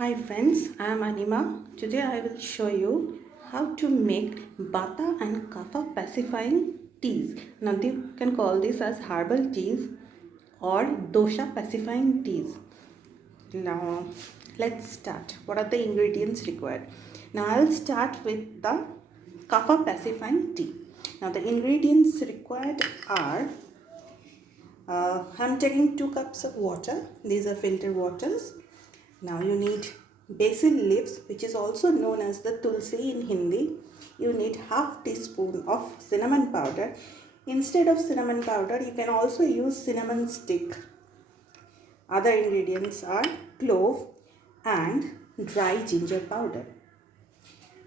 Hi friends, I am Anima. Today I will show you how to make Vata and Kapha pacifying teas. Now you can call this as herbal teas or Dosha pacifying teas. Now let's start. What are the ingredients required? Now I'll start with the Kapha pacifying tea. Now the ingredients required are I'm taking 2 cups of water. These are filtered waters. Now you need basil leaves, which is also known as the tulsi in Hindi. You need half teaspoon of cinnamon powder. Instead of cinnamon powder, you can also use cinnamon stick. Other ingredients are clove and dry ginger powder.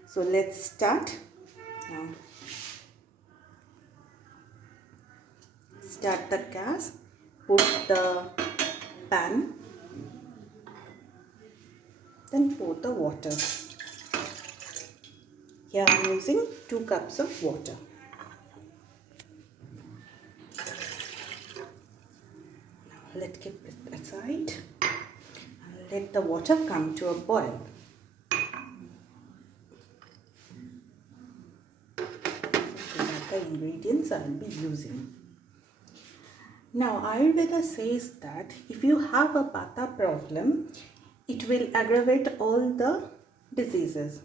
So let's start. Now start the gas. Put the pan. Then pour the water. Here I am using 2 cups of water. Now let's keep it aside. Let the water come to a boil. So these are the ingredients I will be using. Now Ayurveda says that if you have a Vata problem, it will aggravate all the diseases.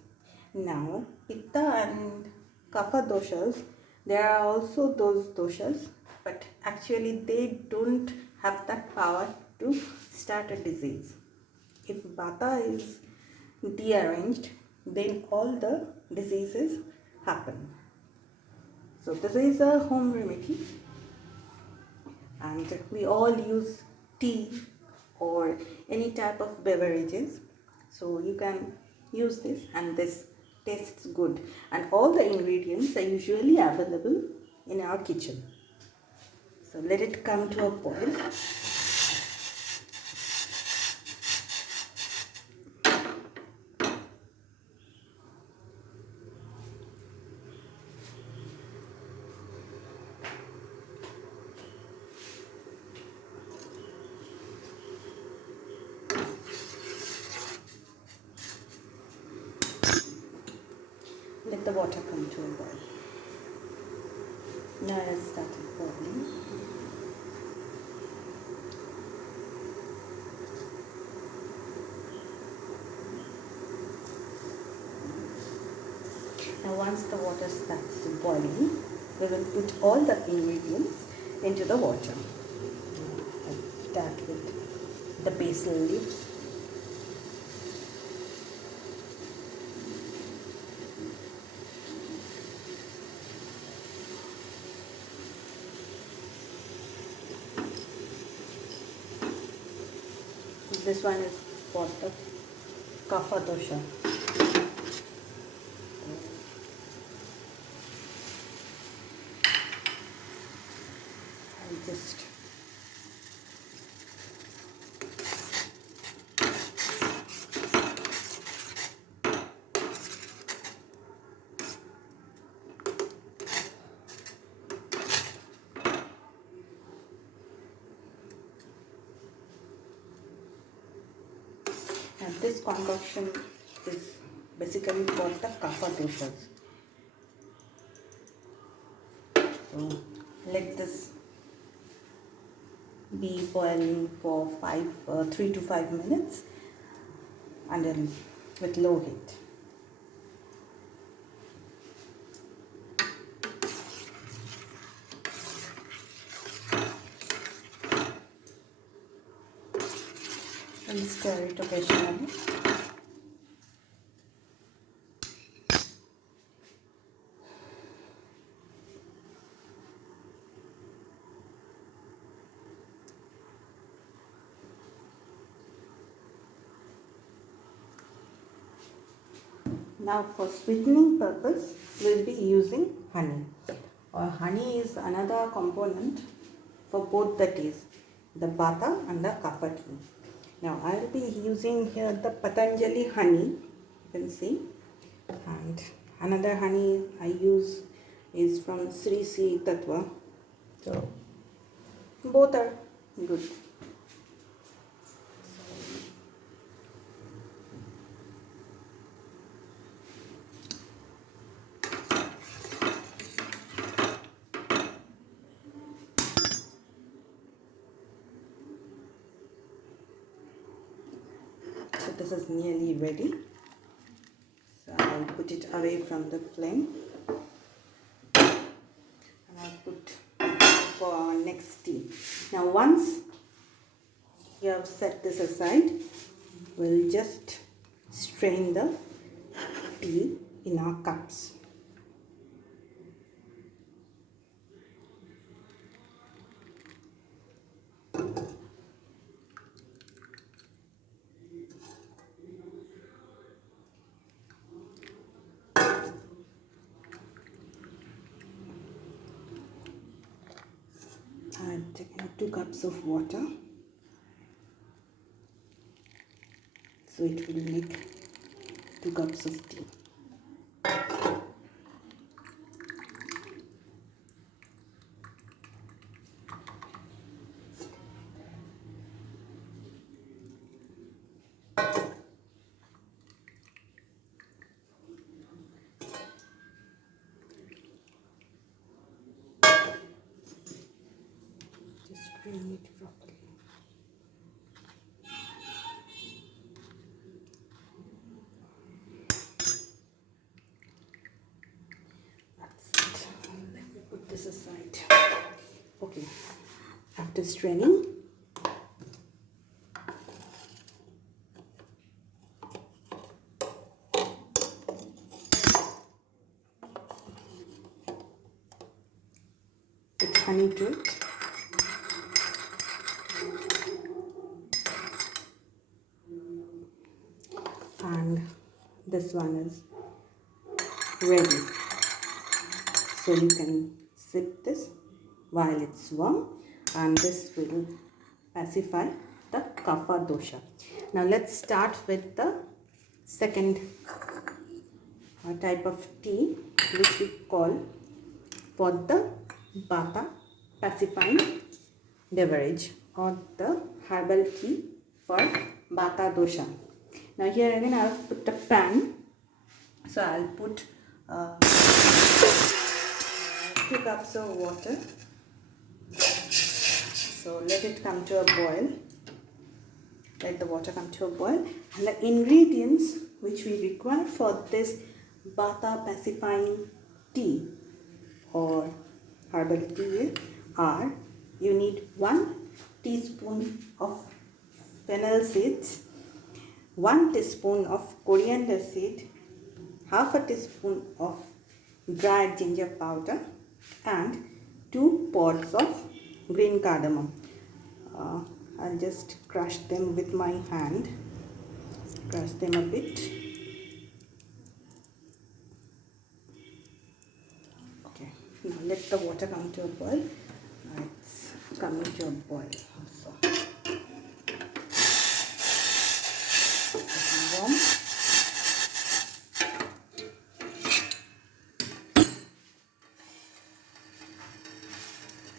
Now Pitta and Kapha doshas, there are also those doshas, but actually they don't have that power to start a disease. If Vata is dearranged, then all the diseases happen. So this is a home remedy, and we all use tea or any type of beverages, so you can use this, and this tastes good, and all the ingredients are usually available in our kitchen. So let it come to a boil. Let the water come to a boil. Now it has started boiling. Now once the water starts boiling, we will put all the ingredients into the water. I'll start with the basil leaves. This one is for the Kapha dosha. I'll just and this concoction is basically for the Kapha doshas. So let this be boiling for 3 to 5 minutes until with low heat. And stir it occasionally. Now for sweetening purpose, we will be using honey. Honey is another component for both the teas, the Vata and the Kapha tea. Now I will be using here the Patanjali honey, you can see, and another honey I use is from Sri Sri Tattva. So both are good. this is nearly ready. So I'll put it away from the flame. And I'll put for our next tea. Now once you have set this aside, we'll just strain the tea in our cups. I've taken 2 cups of water, so it will make 2 cups of tea. Just strain it properly. That's it. Let me put this aside. Okay, after straining, put honey to it. And this one is ready. So you can sip this while it's warm, and this will pacify the Kapha dosha. Now let's start with the second type of tea, which we call for the Vata pacifying beverage, or the herbal tea for Vata dosha. Now here again I'll put a pan, so I'll put 2 cups of water. So let it come to a boil. Let the water come to a boil, and the ingredients which we require for this Vata pacifying tea or herbal tea are: you need 1 teaspoon of fennel seeds, 1 teaspoon of coriander seed, half a teaspoon of dried ginger powder, and 2 pods of green cardamom. I'll just crush them with my hand. Crush them a bit. Okay, now let the water come to a boil. It's coming to a boil. So it's warm.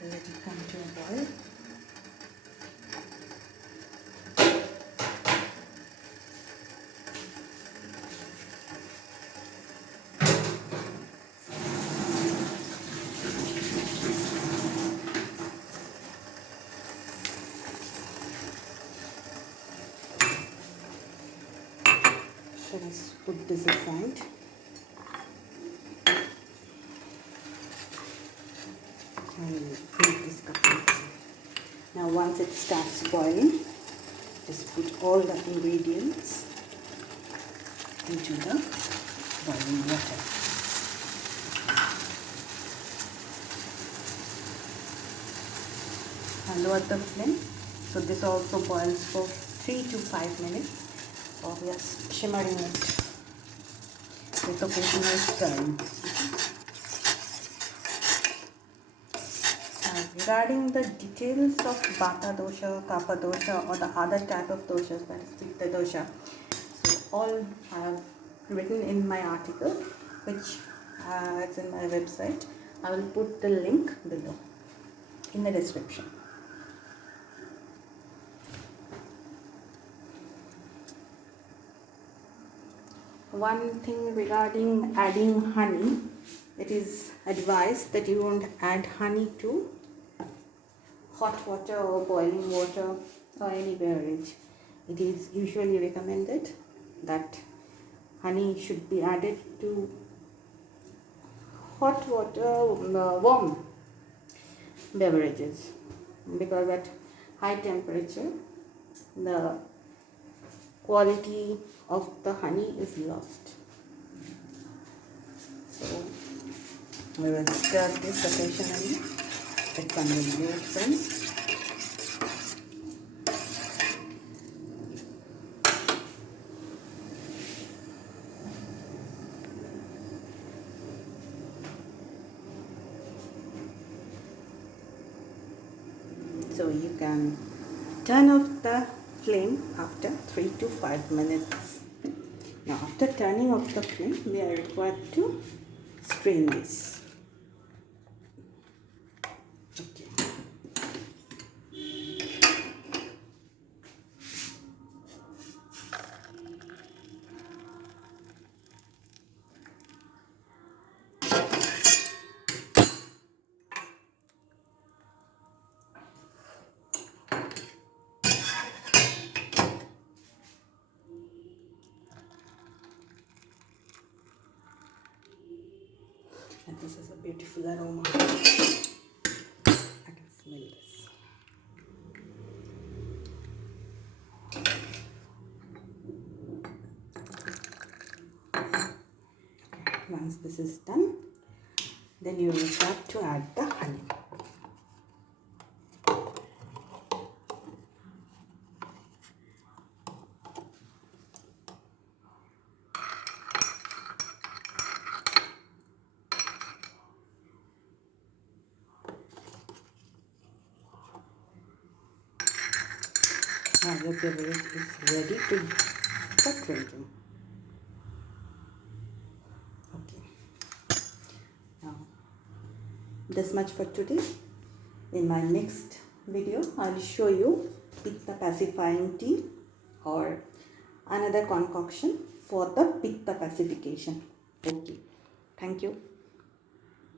Let it come to a boil. Let us put this aside. And put this cup inside. Now once it starts boiling, just put all the ingredients into the boiling water. And lower the flame. So this also boils for 3 to 5 minutes. So we are shimmering it with occasional stirring. Regarding the details of Vata dosha, Kapha dosha, or the other type of doshas, that is Pitta dosha, so all I have written in my article, which is in my website. I will put the link below in the description. One thing regarding adding honey, it is advised that you won't add honey to hot water or boiling water or any beverage. it is usually recommended that honey should be added to hot water, warm beverages, because at high temperature the quality of the honey is lost. So we will stir this occasionally. It's on the low flame. So you can turn off the flame after 3 to 5 minutes. Now after turning off the flame, we are required to strain this. Okay. And this is a beautiful aroma. I can smell this. Once this is done, then you will start to add the honey. Now your beverage is ready for drinking. Okay. Now this much for today. In my next video, I will show you pitta pacifying tea or another concoction for the pitta pacification. Okay. Thank you.